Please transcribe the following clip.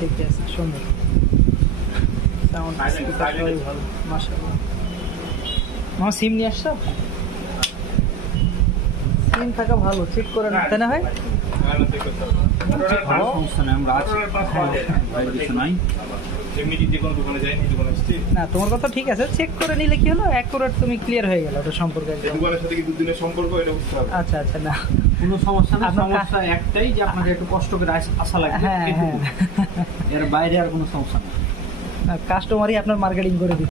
ঠিক আছে, সুন্দর সাউন্ড ভালো, মাশাআল্লাহ। আমার সিম নিয়ে আসছো? সিম থাকা ভালো, চেক করে নিতে না হয়। সমস্যা নেই, আমরা আছি, বাইরে কিছু নাই। না, তোমার কথা ঠিক আছে, চেক করে নিলে কি হলো, অ্যাকুরেট তুমি ক্লিয়ার হয়ে গেল ওটা সম্পর্কে একদম। দোকানের সাথে কি দুদিনের সম্পর্ক এটা বুঝতে হবে। আচ্ছা আচ্ছা, না কোনো সমস্যা না, আপনার সমস্যা একটাই যে আপনাকে একটু কষ্ট করে আসা লাগবে, হ্যাঁ হ্যাঁ, এর বাইরে আর কোনো সমস্যা নেই। কাস্টমারই আপনার মার্কেটিং করে দিচ্ছে।